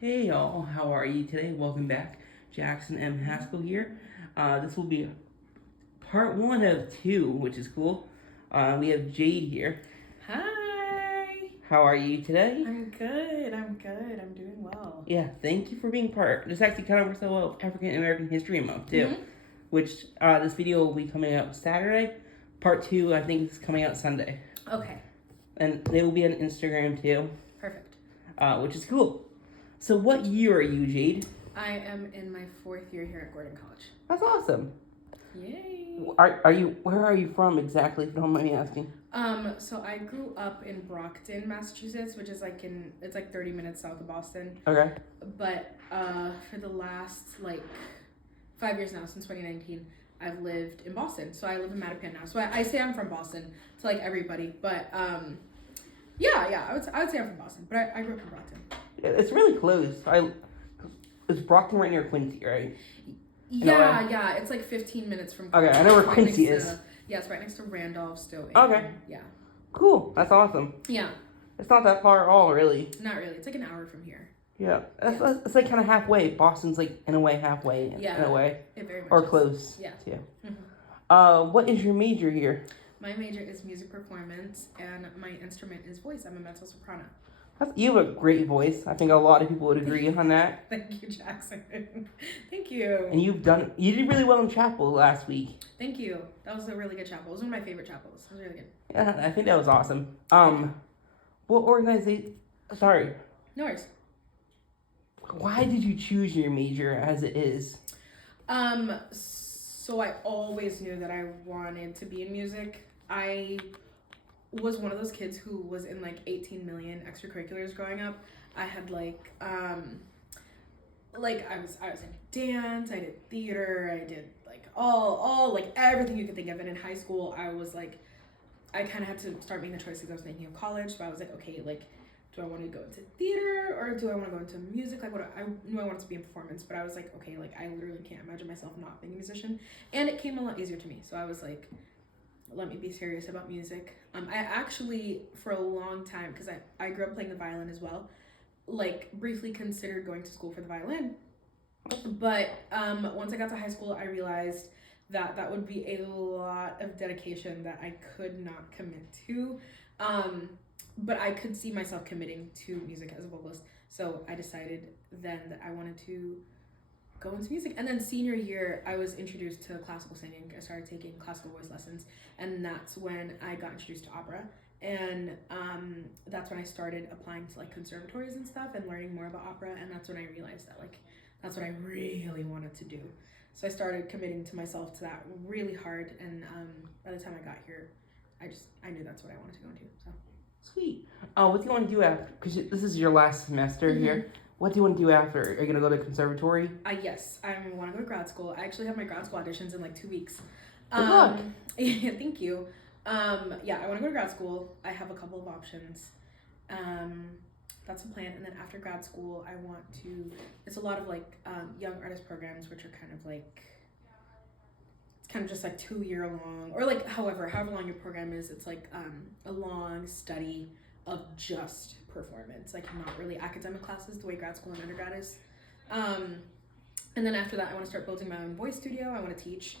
Hey y'all, how are you today? Welcome back. Jackson M. Haskell here. This will be part one of two, which is cool. We have Jade here. Hi. How are you today? I'm good. I'm doing well. Yeah, thank you for being part. This actually kind of works out well with African American History Month too, which this video will be coming out Saturday. Part two, I think, is coming out Sunday. Okay. And they will be on Instagram too. Perfect. Which is cool. So what year are you, Jade? I am in my 4th year here at Gordon College. That's awesome. Yay. Are you? Where are you from exactly? If you don't mind me asking. So I grew up in Brockton, Massachusetts, which is it's 30 minutes south of Boston. Okay. But for the last 5 years now, since 2019, I've lived in Boston. So I live in Mattapan now. So I say I'm from Boston to everybody, but yeah, I would say I'm from Boston, but I grew up in Brockton. It's really close. It's Brockton right near Quincy, right? Yeah, it's 15 minutes from Quincy. Okay, I know where Quincy is. Yeah, it's right next to Randolph, Stoughton. Okay. Yeah. Cool. That's awesome. Yeah. It's not that far at all, really. Not really. It's an hour from here. Yeah. It's kind of halfway. Boston's in a way halfway. In a way. It very much or is. close. Yeah. Too. Mm-hmm. What is your major here? My major is music performance, and my instrument is voice. I'm a mezzo soprano. You have a great voice. I think a lot of people would agree on that. Thank you, Jackson. Thank you. And you did really well in chapel last week. Thank you. That was a really good chapel. It was one of my favorite chapels. It was really good. Yeah, I think that was awesome. What organization? Sorry. No worries. Why did you choose your major as it is? So I always knew that I wanted to be in music. I was one of those kids who was in 18 million extracurriculars growing up. I had I was in dance, I did theater, I did all everything you could think of. And in high school I was I kind of had to start making the choice because I was thinking of college. So I was okay, do I want to go into theater or do I want to go into music? I knew I wanted to be in performance, but I was okay, I literally can't imagine myself not being a musician. And it came a lot easier to me. So I was let me be serious about music. I actually, for a long time, because I grew up playing the violin as well, briefly considered going to school for the violin. But once I got to high school, I realized that would be a lot of dedication that I could not commit to. But I could see myself committing to music as a vocalist. So I decided then that I wanted to go into music. And then senior year, I was introduced to classical singing. I started taking classical voice lessons, and that's when I got introduced to opera. And that's when I started applying to conservatories and stuff and learning more about opera. And that's when I realized that that's what I really wanted to do. So I started committing to myself to that really hard. And by the time I got here, I knew that's what I wanted to go into. So sweet. What do you want to do after? Because this is your last semester here. What do you want to do after? Are you going to go to conservatory? Yes, I want to go to grad school. I actually have my grad school auditions in 2 weeks. Good luck. Yeah, thank you. Yeah, I want to go to grad school. I have a couple of options. That's the plan. And then after grad school, I want to, it's a lot of young artist programs, which are kind of it's kind of just 2 year long, or however long your program is. It's a long study of just performance, not really academic classes the way grad school and undergrad is. And then after that, I want to start building my own voice studio. I want to teach,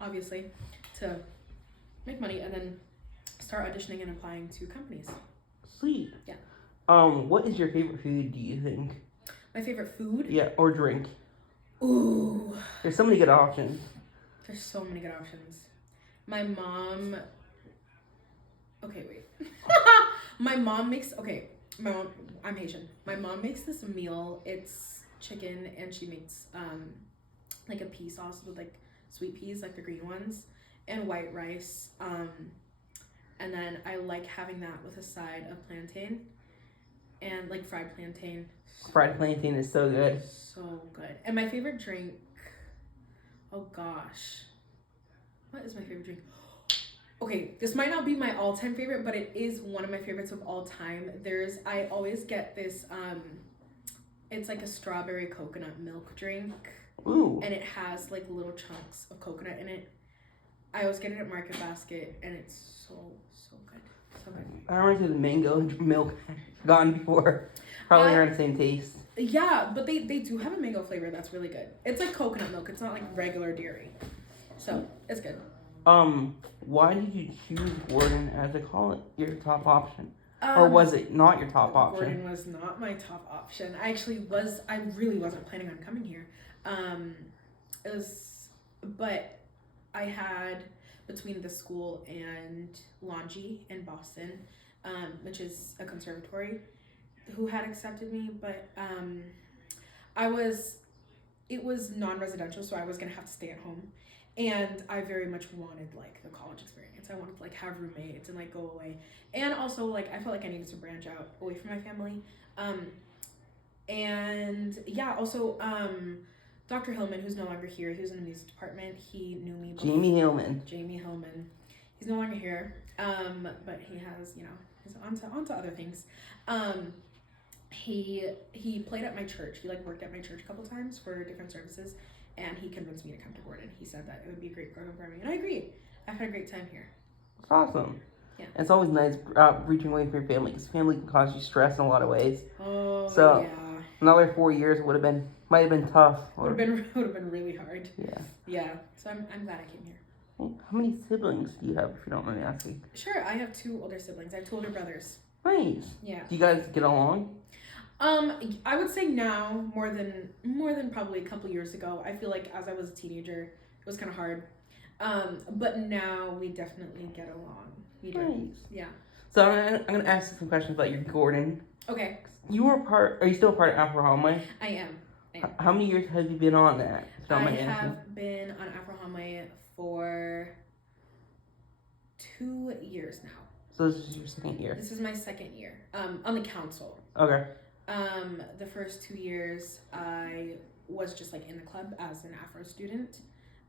obviously, to make money, and then start auditioning and applying to companies. Sweet. Yeah. What is your favorite food, do you think? My favorite food? Yeah, or drink. Ooh. There's so many good options. There's so many good options. My mom... Okay, wait. I'm Haitian. My mom makes this meal. It's chicken, and she makes a pea sauce with sweet peas, the green ones, and white rice. And then I like having that with a side of plantain and fried plantain. Fried plantain is so good. So good. And my favorite drink, oh gosh, what is my favorite drink? Okay, this might not be my all-time favorite, but it is one of my favorites of all time. I always get this, it's a strawberry coconut milk drink. Ooh. And it has little chunks of coconut in it. I always get it at Market Basket, and it's so good. So good. I remember the mango milk gotten before. Probably around the same taste. Yeah, but they do have a mango flavor that's really good. It's like coconut milk. It's not like regular dairy. So, it's good. Why did you choose Gordon as your top option? Or was it not your top option? Gordon was not my top option. I really wasn't planning on coming here. But I had between the school and Longy in Boston, which is a conservatory, who had accepted me, but it was non-residential, so I was gonna have to stay at home, and I very much wanted like the college experience. I wanted to like have roommates and like go away, and also like I felt like I needed to branch out away from my family, and yeah, also Dr. Hillman, who's no longer here, he was in the music department. He knew me. Jamie Hillman. He's no longer here, but he has he's onto other things. He played at my church. He like worked at my church a couple times for different services, and he convinced me to come to Gordon. He said that it would be a great program for me, and I agreed. I've had a great time here. It's awesome. Yeah. It's always nice reaching away from your family, because family can cause you stress in a lot of ways. Oh, so, yeah. Another 4 years might have been tough. Would have been really hard. Yeah. Yeah. So I'm glad I came here. Well, how many siblings do you have, if you don't mind me asking? Sure, I have 2 older siblings. I have 2 older brothers. Nice. Yeah. Do you guys get along? I would say now more than probably a couple years ago. I feel like as I was a teenager, it was kind of hard. But now we definitely get along. We do. Nice. Yeah. So I'm gonna ask you some questions about your Gordon. Okay. Are you still part of Afro Homeway? I am. How many years have you been on that? I have been on Afro Homeway for 2 years now. So this is your second year? This is my second year. On the council. Okay. The first 2 years I was just like in the club as an Afro student.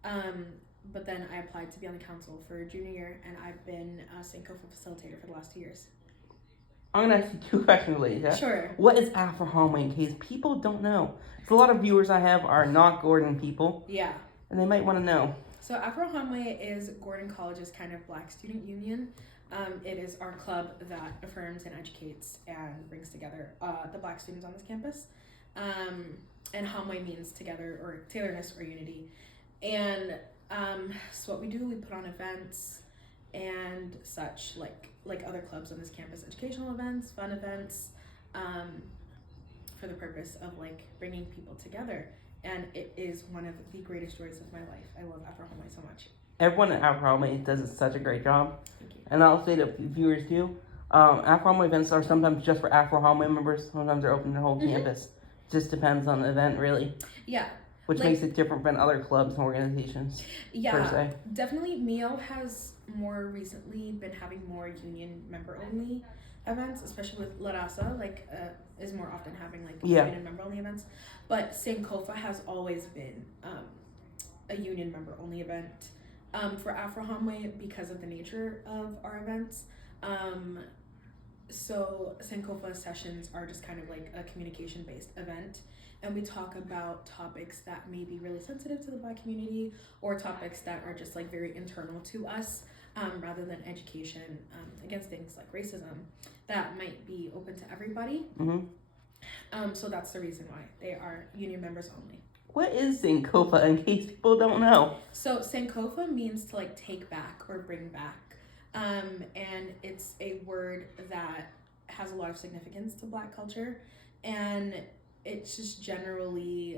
But then I applied to be on the council for junior year, and I've been a Sankofa facilitator for the last 2 years. I'm going to ask you 2 questions related to that. Sure. What is Afro Homeway, in case people don't know? So a lot of viewers I have are not Gordon people. Yeah. And they might want to know. So Afro Homeway is Gordon College's kind of Black student union. It is our club that affirms and educates and brings together the Black students on this campus. And Homeway means together or togetherness or unity. And so what we do, we put on events and such like other clubs on this campus, educational events, fun events, for the purpose of like bringing people together. And it is one of the greatest joys of my life. I love Afro Homeway so much. Everyone at Afro Homeway does such a great job. Thank you. And I'll say to viewers too, Afro Homeway events are sometimes just for Afro Homeway members. Sometimes they're open to the whole campus. Just depends on the event, really. Yeah. Which makes it different than other clubs and organizations. Yeah, per se. Definitely. MEO has more recently been having more union member only events, especially with La Raza, is more often having union member only events. But Sankofa has always been a union member only event. For Afro Homeway, because of the nature of our events, so Sankofa sessions are just kind of like a communication based event. And we talk about topics that may be really sensitive to the Black community, or topics that are just like very internal to us, rather than education against things like racism that might be open to everybody. Mm-hmm. So that's the reason why they are union members only. What is Sankofa, in case people don't know? So Sankofa means to take back or bring back, and it's a word that has a lot of significance to Black culture, and it's just generally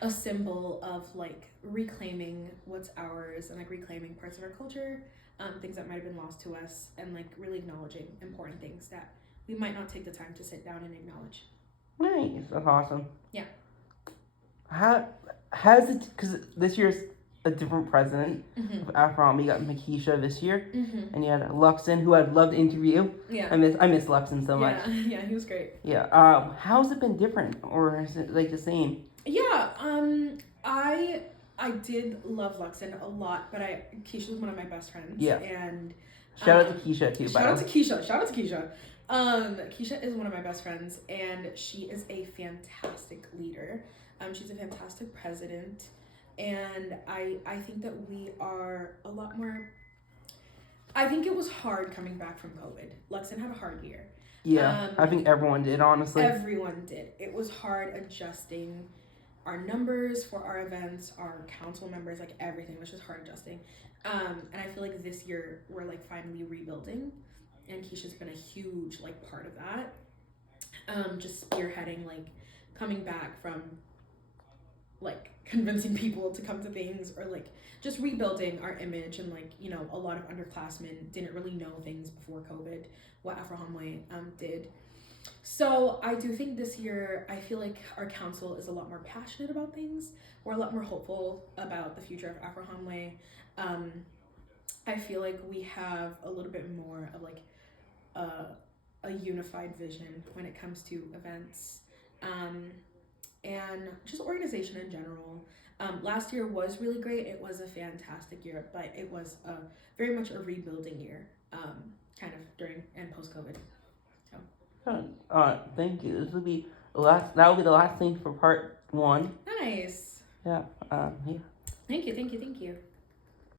a symbol of reclaiming what's ours and reclaiming parts of our culture, things that might have been lost to us, and really acknowledging important things that we might not take the time to sit down and acknowledge. Nice, that's awesome. Yeah. Has it, because this year's a different president of Afro Homeway. You got Makisha this year, and you had Luxon, who I'd love to interview. Yeah. I miss Luxon so much. Yeah, he was great. Yeah. How's it been different, or is it the same? Yeah. I did love Luxon a lot, but Keisha was one of my best friends. Yeah. And shout out to Keisha too. Shout out to Keisha. Keisha is one of my best friends, and she is a fantastic leader. She's a fantastic president. And I think that we are a lot more. I think it was hard coming back from COVID. Luxon had a hard year. Yeah, I think everyone did, honestly. Everyone did. It was hard adjusting our numbers for our events, our council members, like everything was just hard adjusting. And I feel like this year we're like finally rebuilding, and Keisha's been a huge like part of that. Just spearheading, like coming back from like convincing people to come to things, or like just rebuilding our image. And like, you know, a lot of underclassmen didn't really know things before COVID, what Afro Homwe did. So I do think this year, I feel like our council is a lot more passionate about things. We're a lot more hopeful about the future of Afro Homwe. I feel like we have a little bit more of like a unified vision when it comes to events, and just organization in general. Last year was really great. It was a fantastic year, but it was very much a rebuilding year, kind of during and post COVID. Thank you. This will be the last. That will be the last thing for part 1. Nice. Yeah. Yeah. Thank you.